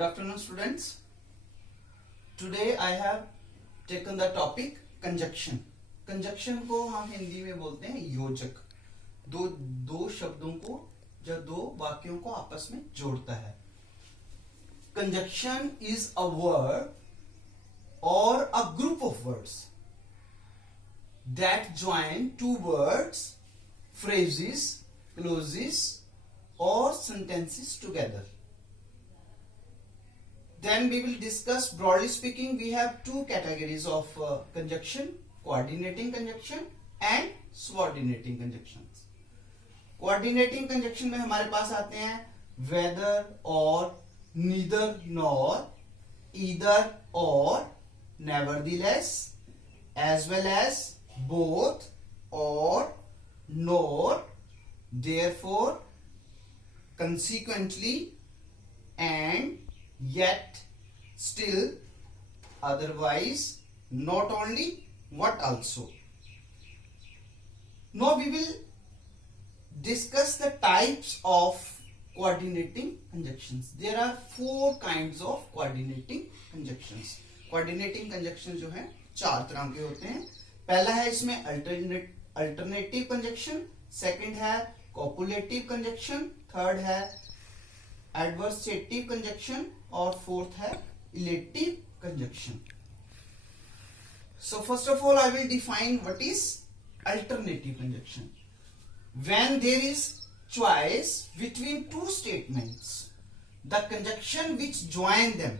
Good afternoon, students. Today I have taken the topic conjunction. Conjunction को हम हिंदी में बोलते हैं योजक. दो शब्दों को या दो वाक्यों को आपस में जोड़ता है. Conjunction is a word or a group of words that join two words, phrases, clauses or sentences together. Then we will discuss, broadly speaking, we have two categories of conjunction: coordinating conjunction and subordinating conjunctions. Coordinating conjunction में हमारे पास आते हैं whether or, neither nor, either or, nevertheless, as well as both, or, nor, therefore, consequently, and, yet, still, otherwise, not only, what also. Now we will discuss the types of coordinating conjunctions. There are four kinds of coordinating conjunctions. Coordinating conjunctions जो है चार तरह के होते हैं. पहला है इसमें अल्टरनेटिव कंजक्शन, सेकंड है कॉपुलेटिव कंजक्शन, थर्ड है एडवर्सेटिव कंजक्शन और फोर्थ है illative conjunction. So first of all I will define what is alternative conjunction. When there is choice between two statements, the conjunction which join them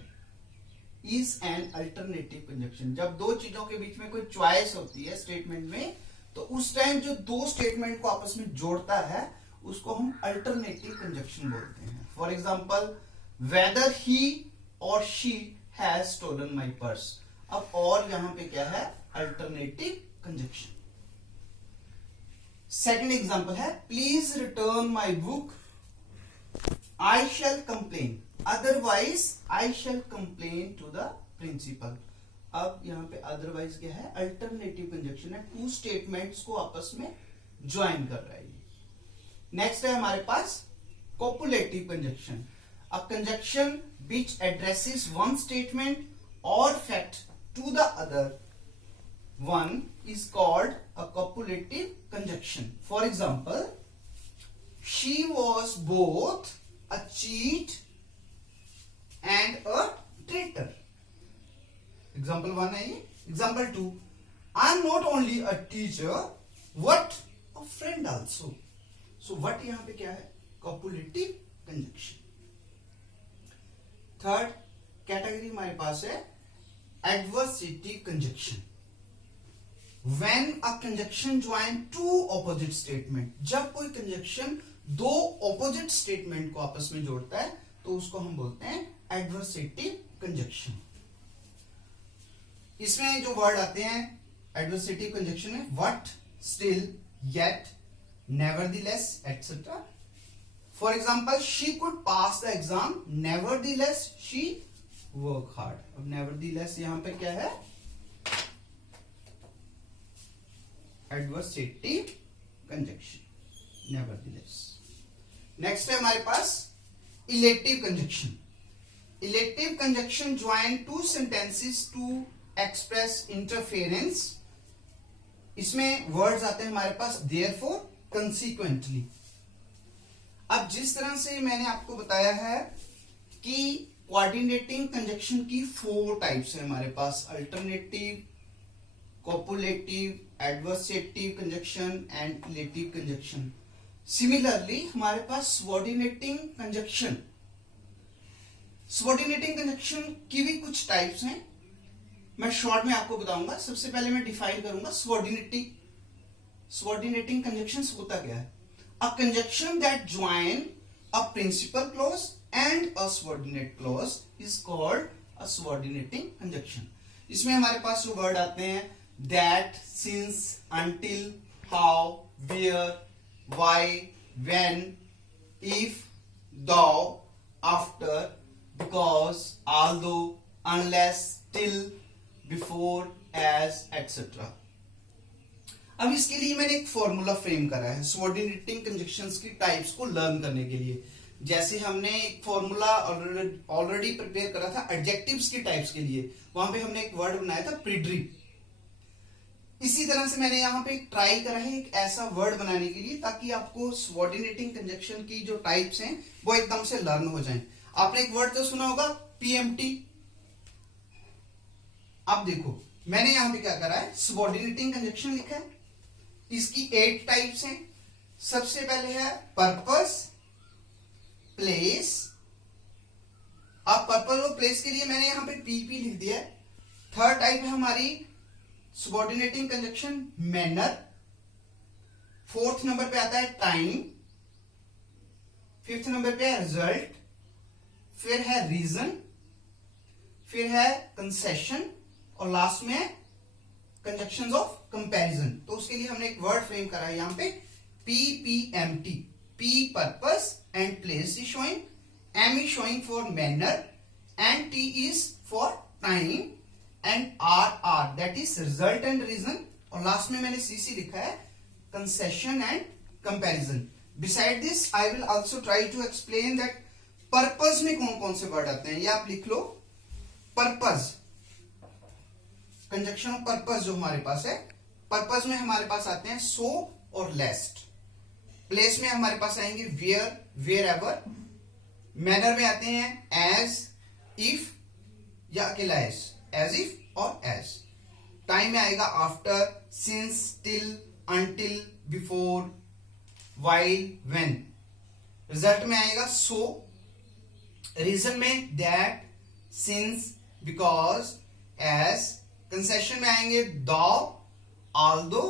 is an alternative conjunction. जब दो चीजों के बीच में कोई choice होती है statement में, तो उस टाइम जो दो स्टेटमेंट को आपस में जोड़ता है उसको हम अल्टरनेटिव कंजक्शन बोलते हैं. For example, whether he or she has stolen my purse. अब और यहां पे क्या है? Alternative conjunction. सेकेंड एग्जाम्पल है, please return my book, I shall complain, otherwise I shall complain to the principal. अब यहां पे अदरवाइज क्या है? अल्टरनेटिव कंजक्शन है, टू स्टेटमेंट्स को आपस में ज्वाइन कर रहा है. नेक्स्ट है हमारे पास copulative conjunction. A conjunction which addresses one statement or fact to the other one is called a copulative conjunction. For example, she was both a cheat and a traitor. Example 1 है ये. Example 2, I am not only a teacher but a friend also. So what यहाँ पे क्या है? Copulative conjunction. Third category हमारे पास है adversative conjunction. When a conjunction join two opposite statement, जब कोई conjunction दो opposite statement को आपस में जोड़ता है तो उसको हम बोलते हैं adversative conjunction. इसमें जो वर्ड आते हैं adversative conjunction में what, still, yet, nevertheless, etc. For example, she could pass the exam, nevertheless she worked hard. अब nevertheless यहां पे क्या है? Adversative conjunction, nevertheless. नेक्स्ट है हमारे पास elective conjunction. Elective conjunction join two sentences to express interference. इसमें words आते हैं हमारे पास देयरफॉर, कंसीक्वेंटली. अब जिस तरह से मैंने आपको बताया है कि कोऑर्डिनेटिंग कंजक्शन की फोर टाइप्स है हमारे पास: alternative, copulative, adversative conjunction and illative conjunction. Similarly हमारे पास सबऑर्डिनेटिंग कंजक्शन. सबऑर्डिनेटिंग कंजक्शन की भी कुछ टाइप्स हैं, मैं शॉर्ट में आपको बताऊंगा. सबसे पहले मैं डिफाइन करूंगा सबऑर्डिनेटिंग कंजक्शंस होता क्या है. A conjunction that join a principal clause and a subordinate clause is called a subordinating conjunction. इसमें हमारे पास जो वर्ड आते हैं that, since, until, how, where, why, when, if, though, after, because, although, unless, till, before, as, etc. अब इसके लिए मैंने एक फॉर्मूला फ्रेम करा है सबऑर्डिनेटिंग कंजक्शंस की टाइप्स को लर्न करने के लिए. जैसे हमने एक फॉर्मूला ऑलरेडी प्रिपेयर करा था एडजेक्टिव्स के टाइप्स के लिए, वहां पे हमने एक वर्ड बनाया था प्रीड्री। इसी तरह से मैंने यहाँ पे ट्राई करा है एक ऐसा वर्ड बनाने के लिए ताकि आपको सबऑर्डिनेटिंग कंजक्शन की जो टाइप्स हैं वो एकदम से लर्न हो जाएं। आपने एक वर्ड तो सुना होगा पीएमटी। अब देखो मैंने यहां पे क्या करा है, सबऑर्डिनेटिंग कंजक्शन लिखा है। इसकी 8 टाइप्स हैं। सबसे पहले है पर्पस, प्लेस। अब पर्पस और प्लेस के लिए मैंने यहां पे पीपी लिख दिया है। थर्ड टाइप है हमारी subordinating conjunction manner. Fourth number पे आता है टाइम। फिफ्थ नंबर पे है रिजल्ट। फिर है रीजन। फिर है कंसेशन और लास्ट में कंजक्शंस ऑफ कंपैरिजन। तो उसके लिए हमने एक वर्ड फ्रेम करा है यहां पे PPMT। P purpose and place is showing, M is showing for manner, and T is for time, and RR that is result and reason, और लास्ट में मैंने CC लिखा है concession and comparison. Beside this I will also try to explain that purpose में कौन कौन से word आते हैं, ये आप लिख लो। पर्पस, कंजक्शन ऑफ पर्पस जो हमारे पास है, पर्पस में हमारे पास आते हैं सो और लेस्ट। प्लेस में हमारे पास आएंगे वेयर, वेयर एवर। मैनर में आते हैं एज, इफ या अकेला एज इफ और एज। टाइम में आएगा after, since, till, until, before, while, when. Result में आएगा सो। रीजन में that, since, because, as. Concession में आएंगे दो, ऑल्दो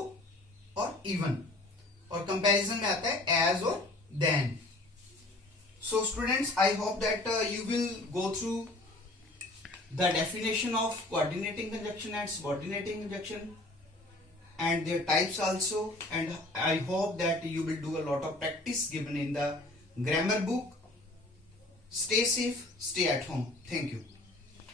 और इवन। और कंपैरिजन में आता है एज और then. So students, I hope that you will go through the definition of coordinating conjunction and subordinating conjunction and their types also, and I hope that you will do a lot of practice given in the grammar book. Stay safe, stay at home. Thank you.